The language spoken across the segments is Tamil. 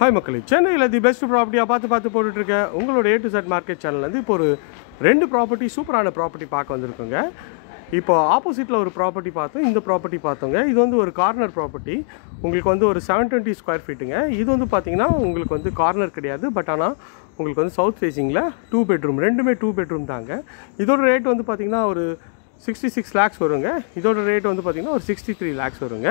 ஹாய் மக்களே, சென்னையில் தி பெஸ்ட் ப்ராப்பர்ட்டியாக பார்த்து போட்டுட்ருக்கேன் உங்களோட A to Z மார்க்கெட் சேனல்லேருந்து. இப்போ ஒரு 2 ப்ராப்பர்ட்டி, சூப்பரான ப்ராப்பர்ட்டி பார்க்க வந்திருக்கோங்க. இப்போ ஆப்போசிட்டில் ஒரு ப்ராப்பர்ட்டி பார்த்தோம், இந்த ப்ராப்பர்ட்டி பார்த்தோங்க. இது வந்து ஒரு கார்னர் ப்ராப்பர்ட்டி. உங்களுக்கு வந்து ஒரு 720 ஸ்கொயர் ஃபீட்டுங்க. இது வந்து பார்த்தீங்கன்னா உங்களுக்கு வந்து கார்னர் கிடையாது, பட் ஆனால் உங்களுக்கு வந்து சவுத் ஃபேஸிங்கில் 2 பெட்ரூம், ரெண்டுமே 2 பெட்ரூம் தாங்க. இதோட ரேட் வந்து பார்த்திங்கன்னா ஒரு 66 லேக்ஸ் வருங்க. இதோட ரேட் வந்து பார்த்திங்கன்னா ஒரு 63 லேக்ஸ் வருங்க.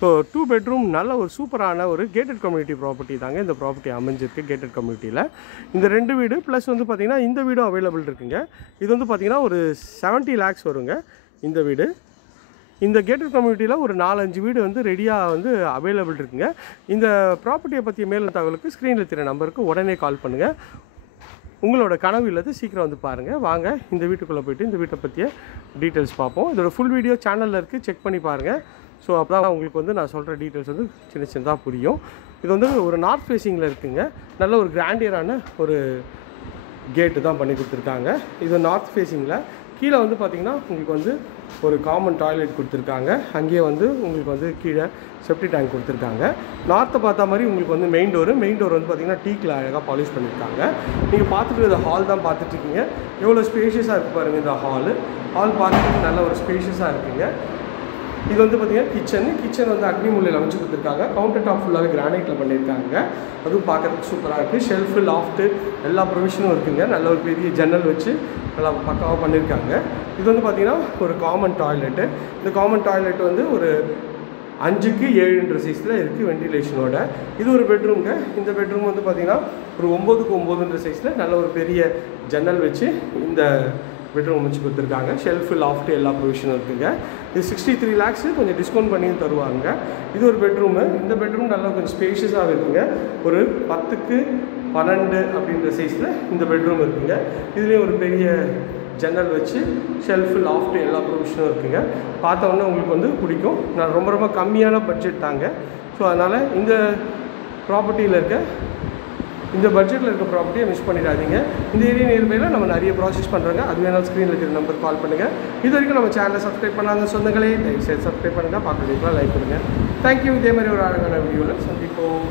ஸோ 2 பெட்ரூம் நல்ல ஒரு சூப்பரான ஒரு கேட்டட் கம்யூனிட்டி ப்ராப்பர்ட்டி தாங்க இந்த ப்ராப்பர்ட்டி அமைஞ்சிருக்கு. கேட்டட் கம்யூனிட்டியில் இந்த 2 வீடு ப்ளஸ் வந்து பார்த்திங்கன்னா இந்த வீடும் அவைலபிள் இருக்குங்க. இது வந்து பார்த்திங்கன்னா ஒரு 70 லேக்ஸ் வருங்க இந்த வீடு. இந்த கேட்டட் கம்யூனிட்டியில் ஒரு 4-5 வீடு வந்து ரெடியாக வந்து அவைலபிள் இருக்குங்க. இந்த ப்ராப்பர்ட்டியை பற்றிய மேலும் தகவலுக்கு ஸ்க்ரீனில் தெரிய நம்பருக்கு உடனே கால் பண்ணுங்கள். உங்களோட கனவு இல்லது சீக்கிரம் வந்து பாருங்கள். வாங்க இந்த வீட்டுக்குள்ளே போய்ட்டு இந்த வீட்டை பற்றிய டீட்டெயில்ஸ் பார்ப்போம். இதோட ஃபுல் வீடியோ சேனலில் இருக்குது, செக் பண்ணி பாருங்கள். ஸோ அப்போ தான் உங்களுக்கு வந்து நான் சொல்கிற டீட்டெயில்ஸ் வந்து சின்னதாக புரியும். இது வந்து ஒரு நார்த் ஃபேஸிங்கில் இருக்குங்க. நல்ல ஒரு கிராண்டியரான ஒரு கேட்டு தான் பண்ணி கொடுத்துருக்காங்க. இது நார்த் ஃபேஸிங்கில் கீழே வந்து பார்த்திங்கன்னா உங்களுக்கு வந்து ஒரு காமன் டாய்லெட் கொடுத்துருக்காங்க. அங்கேயே வந்து உங்களுக்கு வந்து கீழே செப்டி டேங்க் கொடுத்துருக்காங்க. நார்த்தை பார்த்த மாதிரி உங்களுக்கு வந்து மெயின் டோர் வந்து பார்த்திங்கன்னா டீக்கில் அழகாக பாலிஷ் பண்ணியிருக்காங்க. நீங்கள் பார்த்துட்டு இந்த ஹால் தான் பார்த்துட்ருக்கீங்க. எவ்வளோ ஸ்பேஷியஸாக இருக்குது பாருங்கள். இந்த ஹால் பார்த்துட்டு நல்ல ஒரு ஸ்பேஷியஸாக இருக்குங்க. இது வந்து பார்த்திங்கன்னா கிச்சன் வந்து அக்னி மூலையில் அமைச்சு கொடுத்துருக்காங்க. கவுண்டர் டாப் ஃபுல்லாகவே கிரானைட்டில் பண்ணியிருக்காங்க. அதுவும் பார்க்குறதுக்கு சூப்பராக இருக்குது. ஷெல்ஃபு, லாஃப்ட்டு எல்லா ப்ரொவிஷனும் இருக்குங்க. நல்ல ஒரு பெரிய ஜன்னல் வச்சு நல்லா பக்காவாக பண்ணியிருக்காங்க. இது வந்து பார்த்திங்கன்னா ஒரு காமன் டாய்லெட்டு. இந்த காமன் டாய்லெட் வந்து ஒரு 5க்கு 7 சைஸில் இருக்குது வென்டிலேஷனோட. இது ஒரு பெட்ரூம்ங்க. இந்த பெட்ரூம் வந்து பார்த்திங்கன்னா ஒரு 9க்கு 9 சைஸில் நல்ல ஒரு பெரிய ஜன்னல் வச்சு இந்த பெட்ரூம் வச்சு கொடுத்துருக்காங்க. ஷெல்ஃபு, லாஃப்ட்டு எல்லா ப்ரொவிஷனும் இருக்குங்க. இது 63 லேக்ஸு கொஞ்சம் டிஸ்கவுண்ட் பண்ணியும் தருவாங்க. இது ஒரு பெட்ரூமு. இந்த பெட்ரூம் நல்லா கொஞ்சம் ஸ்பேஷியஸாக இருக்குங்க. ஒரு 10க்கு 12 அப்படின்ற சைஸில் இந்த பெட்ரூம் இருக்குங்க. இதுலேயும் ஒரு பெரிய ஜன்னல் வச்சு ஷெல்ஃபு, லாஃப்ட்டு எல்லா ப்ரொவிஷனும் இருக்குங்க. பார்த்தோன்னே உங்களுக்கு வந்து பிடிக்கும். நான் ரொம்ப கம்மியான பட்ஜெட் தாங்க. ஸோ அதனால் இந்த பட்ஜெட்டில் இருக்க ப்ராப்பர்ட்டியை மிஸ் பண்ணிடாதீங்க. இந்த ஏரியா நியர்பையில் நம்ம நிறைய ப்ராசஸ் பண்ணுறோங்க. அது வேணாலும் ஸ்க்ரீனில் இருக்கிற நம்பர் கால் பண்ணுங்கள். இது வரைக்கும் நம்ம சேனலை சப்ஸ்கிரைப் பண்ணாத சொந்தங்களே தயவுசெய்து சப்ஸ்கிரைப் பண்ணுங்கள். பார்க்குறதுக்குலாம் லைக் பண்ணுங்கள். தேங்க்யூ. இதே மாதிரி ஒரு அழகான வீடியோவில் சந்திப்போம்.